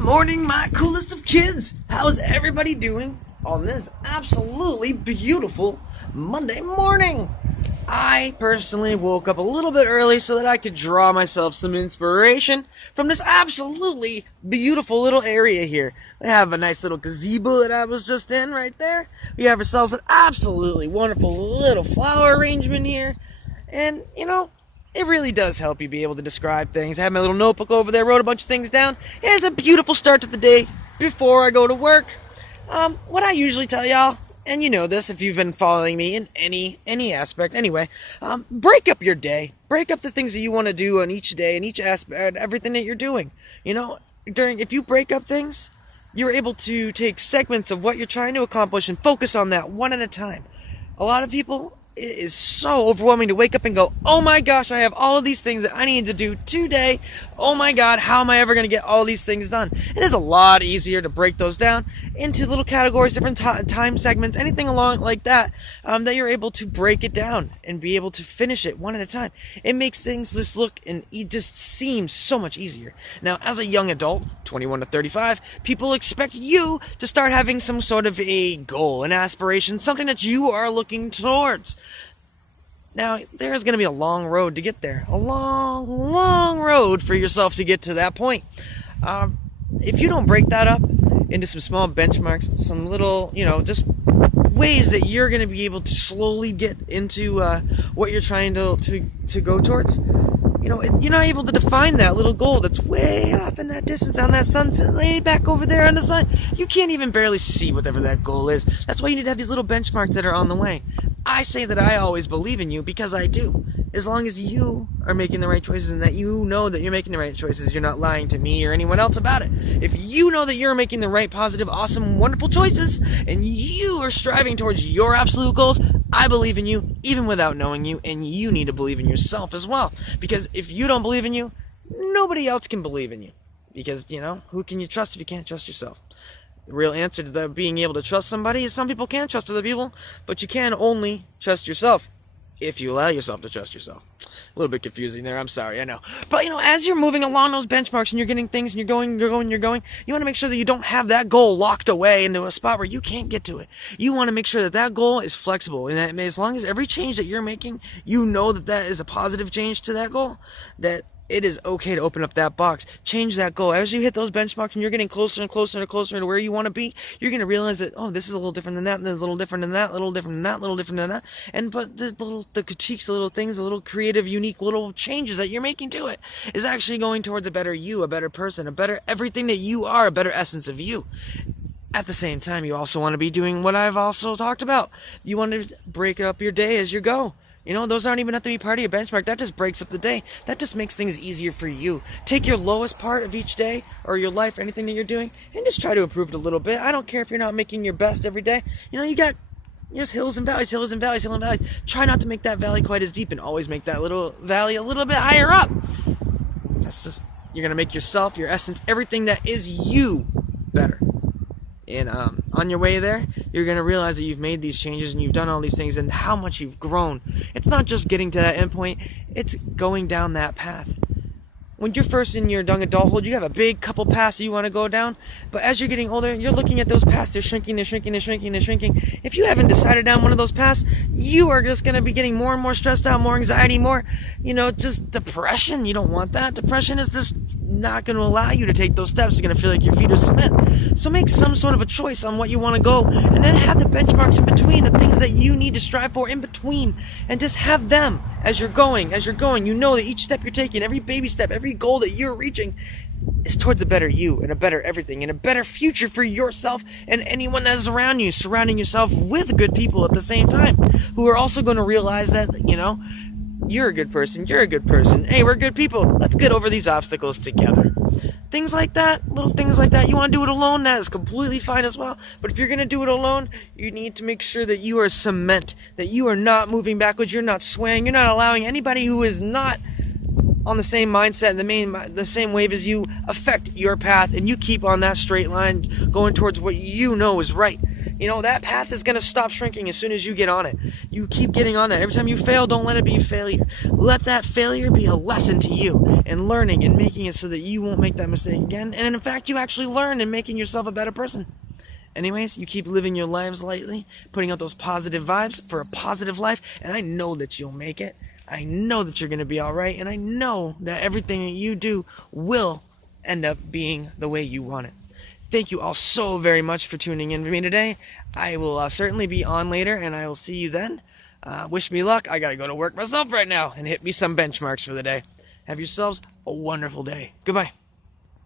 morning, my coolest of kids. How's everybody doing on this absolutely beautiful Monday morning? I personally woke up a little bit early so that I could draw myself some inspiration from this absolutely beautiful little area here. We have a nice little gazebo that I was just in right there. We have ourselves an absolutely wonderful little flower arrangement here. And, it really does help you be able to describe things. I have my little notebook over there, wrote a bunch of things down. It is a beautiful start to the day before I go to work. What I usually tell y'all, and you know this if you've been following me in any aspect anyway, break up your day. Break up the things that you want to do on each day and each aspect, everything that you're doing. If you break up things, you're able to take segments of what you're trying to accomplish and focus on that one at a time. A lot of people, it is so overwhelming to wake up and go, oh my gosh, I have all of these things that I need to do today. Oh my God, how am I ever going to get all these things done? It is a lot easier to break those down into little categories, different time segments, anything along like that, that you're able to break it down and be able to finish it one at a time. It makes things just look and it just seems so much easier. Now, as a young adult, 21 to 35, people expect you to start having some sort of a goal, an aspiration, something that you are looking towards. Now, there's going to be a long road to get there. A long, long road for yourself to get to that point. If you don't break that up into some small benchmarks, some little, just ways that you're going to be able to slowly get into what you're trying to go towards, you're not able to define that little goal that's way off in that distance on that sunset, way back over there on the sun. You can't even barely see whatever that goal is. That's why you need to have these little benchmarks that are on the way. I say that I always believe in you because I do. As long as you are making the right choices and that you know that you're making the right choices, you're not lying to me or anyone else about it. If you know that you're making the right, positive, awesome, wonderful choices and you are striving towards your absolute goals, I believe in you even without knowing you, and you need to believe in yourself as well. Because if you don't believe in you, nobody else can believe in you. Because, who can you trust if you can't trust yourself? The real answer to being able to trust somebody is some people can't trust other people, but you can only trust yourself if you allow yourself to trust yourself. A little bit confusing there, I'm sorry, I know. But, as you're moving along those benchmarks and you're getting things and you're going, you want to make sure that you don't have that goal locked away into a spot where you can't get to it. You want to make sure that that goal is flexible, and that as long as every change that you're making, you know that that is a positive change to that goal, that it is okay to open up that box, change that goal. As you hit those benchmarks and you're getting closer and closer and closer to where you want to be, you're going to realize that, this is a little different than that, and then a little different than that, a little different than that, a little different than that. But the critiques, the little things, the little creative, unique little changes that you're making to it is actually going towards a better you, a better person, a better everything that you are, a better essence of you. At the same time, you also want to be doing what I've also talked about. You want to break up your day as you go. Those aren't even have to be part of your benchmark. That just breaks up the day. That just makes things easier for you. Take your lowest part of each day or your life or anything that you're doing and just try to improve it a little bit. I don't care if you're not making your best every day. You got just hills and valleys, hills and valleys, hills and valleys. Try not to make that valley quite as deep and always make that little valley a little bit higher up. That's just, you're going to make yourself, your essence, everything that is you better. And on your way there, you're going to realize that you've made these changes and you've done all these things and how much you've grown. It's not just getting to that end point, it's going down that path. When you're first in your young adulthood, you have a big couple paths that you want to go down. But as you're getting older, you're looking at those paths. They're shrinking, they're shrinking, they're shrinking, they're shrinking. If you haven't decided down one of those paths, you are just going to be getting more and more stressed out, more anxiety, more, just depression. You don't want that. Depression is just not going to allow you to take those steps. You're going to feel like your feet are cement. So make some sort of a choice on what you want to go, and then have the benchmarks in between, the things that you need to strive for in between, and just have them as you're going. You know that each step you're taking, every baby step, every goal that you're reaching is towards a better you and a better everything and a better future for yourself and anyone that is around you, surrounding yourself with good people at the same time who are also going to realize that, you're a good person, you're a good person, hey, we're good people, let's get over these obstacles together. Things like that, little things like that. You want to do it alone, that is completely fine as well. But if you're going to do it alone, you need to make sure that you are cement, that you are not moving backwards, you're not swaying, you're not allowing anybody who is not on the same mindset and the same wave as you affect your path, and you keep on that straight line going towards what you know is right. that path is going to stop shrinking as soon as you get on it. You keep getting on that. Every time you fail, don't let it be a failure. Let that failure be a lesson to you and learning and making it so that you won't make that mistake again. And in fact, you actually learn and making yourself a better person. Anyways, you keep living your lives lightly, putting out those positive vibes for a positive life, and I know that you'll make it. I know that you're going to be all right, and I know that everything that you do will end up being the way you want it. Thank you all so very much for tuning in for me today. I will certainly be on later, and I will see you then. Wish me luck. I got to go to work myself right now and hit me some benchmarks for the day. Have yourselves a wonderful day. Goodbye.